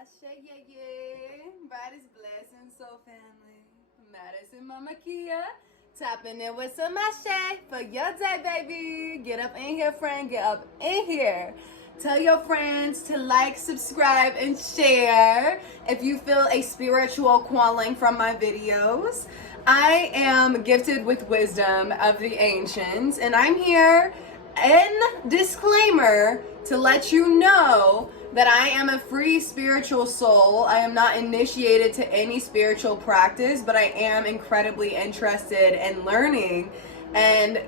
Ashe, yeah, yeah. Brightest blessings, soul family. Madison Mama Kia. Tapping in with some Ashe for your day, baby. Get up in here, friend. Get up in here. Tell your friends to like, subscribe, and share if you feel a spiritual calling from my videos. I am gifted with wisdom of the ancients, and I'm here in disclaimer to let you know that I am a free spiritual soul. I am not initiated to any spiritual practice, but I am incredibly interested in learning and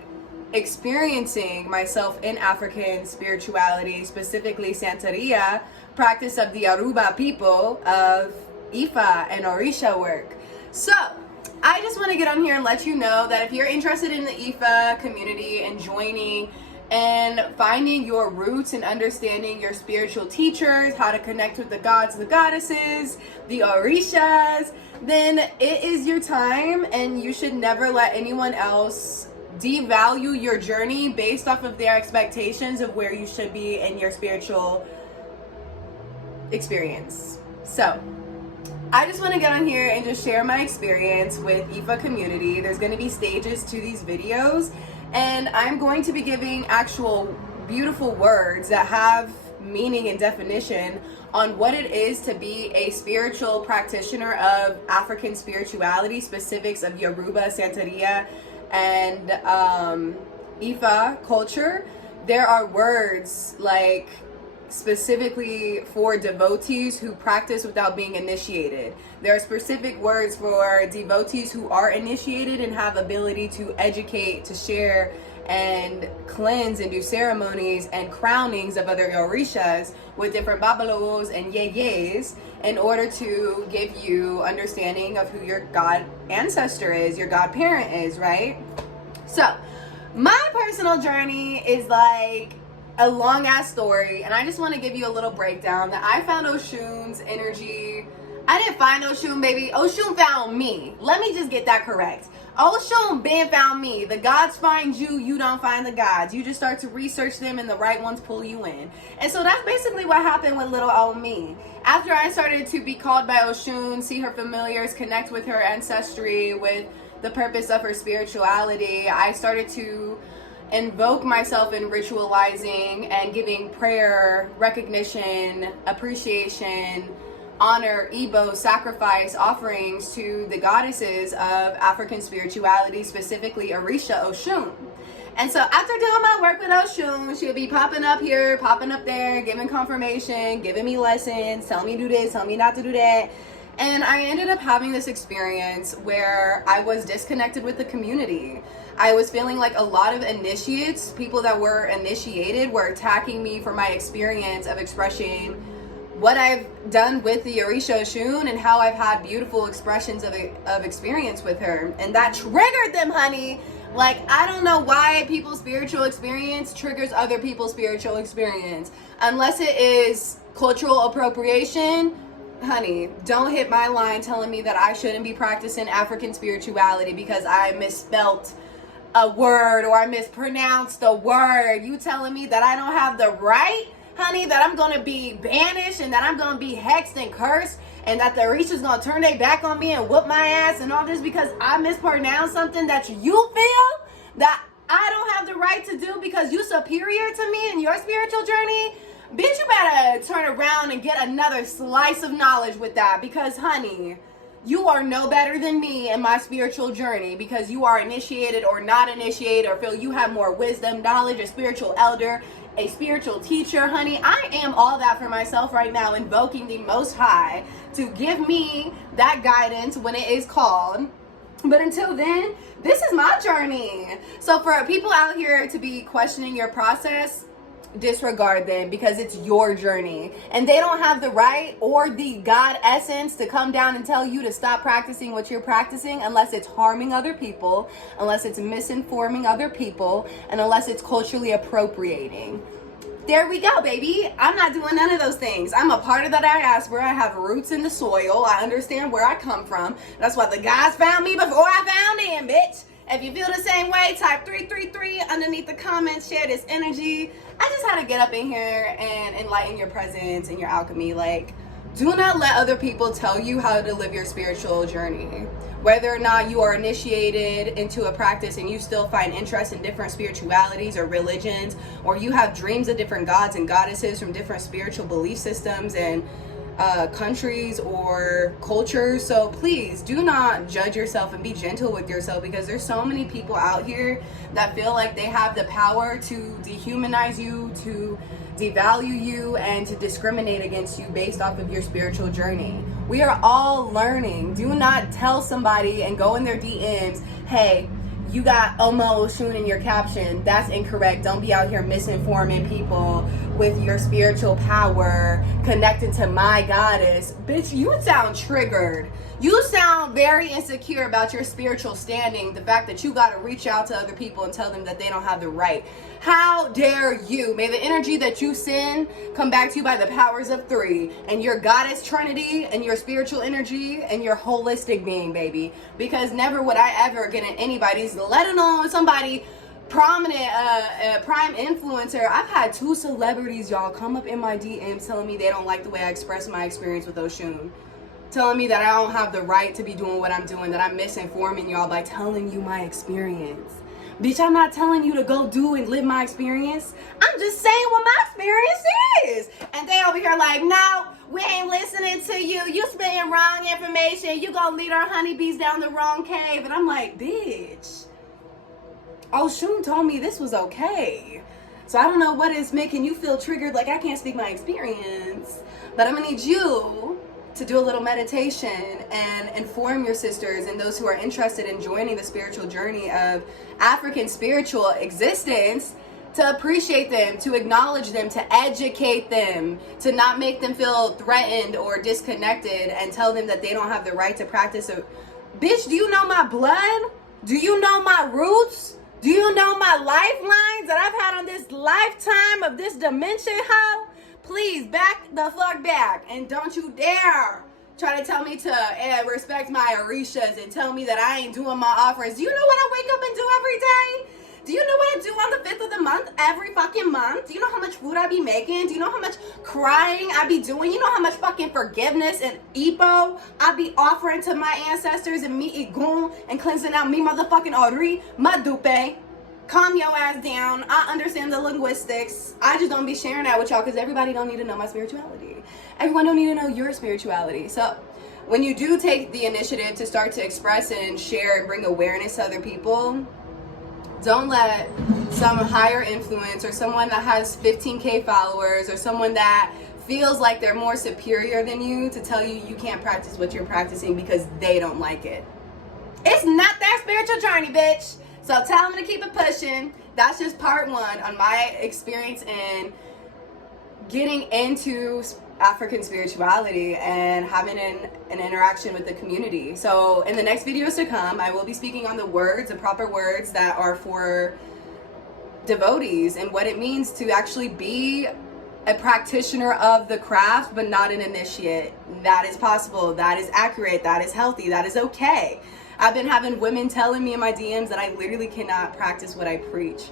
experiencing myself in African spirituality, specifically Santeria, practice of the Yoruba people of IFA and Orisha work. So, I just want to get on here and let you know that if you're interested in the IFA community and joining and finding your roots and understanding your spiritual teachers, how to connect with the gods, the goddesses, the Orishas, then it is your time, and you should never let anyone else devalue your journey based off of their expectations of where you should be in your spiritual experience. So, I just want to get on here and just share my experience with IFA community. There's going to be stages to these videos, and I'm going to be giving actual beautiful words that have meaning and definition on what it is to be a spiritual practitioner of African spirituality, specifics of Yoruba, Santeria, and IFA culture. There are words like specifically for devotees who practice without being initiated. There are specific words for devotees who are initiated and have ability to educate, to share, and cleanse and do ceremonies and crownings of other orishas with different babalawos and yeyes in order to give you understanding of who your god ancestor is, your god parent is, right? So, my personal journey is like a long ass story, and I just want to give you a little breakdown that I found Oshun's energy. I didn't find Oshun, baby. Oshun found me. Let me just get that correct. Oshun been found me. The gods find you, you don't find the gods. You just start to research them, and the right ones pull you in. And so that's basically what happened with little old me. After I started to be called by Oshun, see her familiars, connect with her ancestry, with the purpose of her spirituality, I started to invoke myself in ritualizing and giving prayer, recognition, appreciation, honor, Igbo, sacrifice, offerings to the goddesses of African spirituality, specifically Orisha Oshun. And so after doing my work with Oshun, she'll be popping up here, popping up there, giving confirmation, giving me lessons, telling me do this, telling me not to do that. And I ended up having this experience where I was disconnected with the community. I was feeling like a lot of initiates, people that were initiated, were attacking me for my experience of expressing what I've done with the Orisha Oshun and how I've had beautiful expressions of experience with her. And that triggered them, honey. Like, I don't know why people's spiritual experience triggers other people's spiritual experience. Unless it is cultural appropriation, honey, don't hit my line telling me that I shouldn't be practicing African spirituality because I misspelt a word or I mispronounced a word. You telling me that I don't have the right, honey, that I'm going to be banished and that I'm going to be hexed and cursed and that the Orisha's going to turn their back on me and whoop my ass and all this because I mispronounced something that you feel that I don't have the right to do because you superior to me in your spiritual journey? Bitch, you better turn around and get another slice of knowledge with that because, honey, you are no better than me in my spiritual journey because you are initiated or not initiated or feel you have more wisdom, knowledge, a spiritual elder, a spiritual teacher, honey. I am all that for myself right now, invoking the Most High to give me that guidance when it is called. But until then, this is my journey. So for people out here to be questioning your process, disregard them because it's your journey and they don't have the right or the God essence to come down and tell you to stop practicing what you're practicing unless it's harming other people, unless it's misinforming other people, and unless it's culturally appropriating. There we go, baby. I'm not doing none of those things. I'm a part of the diaspora. I have roots in the soil. I understand where I come from. That's why the guys found me before I found them, bitch. If you feel the same way, type 333 underneath the comments. Share this energy. I just had to get up in here and enlighten your presence and your alchemy. Like, Do not let other people tell you how to live your spiritual journey. Whether or not you are initiated into a practice and you still find interest in different spiritualities or religions, or you have dreams of different gods and goddesses from different spiritual belief systems and countries or cultures. So please do not judge yourself and be gentle with yourself, because there's so many people out here that feel like they have the power to dehumanize you, to devalue you, and to discriminate against you based off of your spiritual journey. We are all learning. Do not tell somebody and go in their DMs, hey, you got Omo Oshun in your caption. That's incorrect. Don't be out here misinforming people with your spiritual power connected to my goddess. Bitch, you sound triggered. You sound very insecure about your spiritual standing. The fact that you got to reach out to other people and tell them that they don't have the right. How dare you? May the energy that you send come back to you by the powers of three, and your goddess trinity, and your spiritual energy, and your holistic being, baby. Because never would I ever get in anybody's, let alone somebody prominent, prime influencer. I've had 2 celebrities, y'all, come up in my DMs telling me they don't like the way I express my experience with Oshun. Telling me that I don't have the right to be doing what I'm doing, that I'm misinforming y'all by telling you my experience. Bitch, I'm not telling you to go do and live my experience. I'm just saying what my experience is. And they over here like, no, we ain't listening to you. You spitting wrong information. You gonna lead our honeybees down the wrong cave. And I'm like, bitch, Oshun told me this was okay. So I don't know what is making you feel triggered like I can't speak my experience. But I'm gonna need you to do a little meditation and inform your sisters and those who are interested in joining the spiritual journey of African spiritual existence, to appreciate them, to acknowledge them, to educate them, to not make them feel threatened or disconnected and tell them that they don't have the right to practice. Bitch, do you know my blood? Do you know my roots? Do you know my lifelines that I've had on this lifetime of this dimension, hoe? Please back the fuck back, and don't you dare try to tell me to respect my orishas and tell me that I ain't doing my offerings. Do you know what I wake up and do every day? Do you know what I do on the 5th of the month every fucking month? Do you know how much food I be making? Do you know how much crying I be doing? You know how much fucking forgiveness and Ipo I be offering to my ancestors and me Igun and cleansing out me motherfucking Ori, Madupe. Calm your ass down. I understand the linguistics. I just don't be sharing that with y'all because everybody don't need to know my spirituality. Everyone don't need to know your spirituality. So when you do take the initiative to start to express and share and bring awareness to other people, don't let some higher influence or someone that has 15K followers or someone that feels like they're more superior than you to tell you you can't practice what you're practicing because they don't like it. It's not their spiritual journey, bitch. So tell them to keep it pushing. That's just part 1 on my experience in getting into African spirituality and having an interaction with the community. So in the next videos to come, I will be speaking on the words, the proper words that are for devotees and what it means to actually be a practitioner of the craft, but not an initiate. That is possible. That is accurate. That is healthy. That is okay. I've been having women telling me in my DMs that I literally cannot practice what I preach.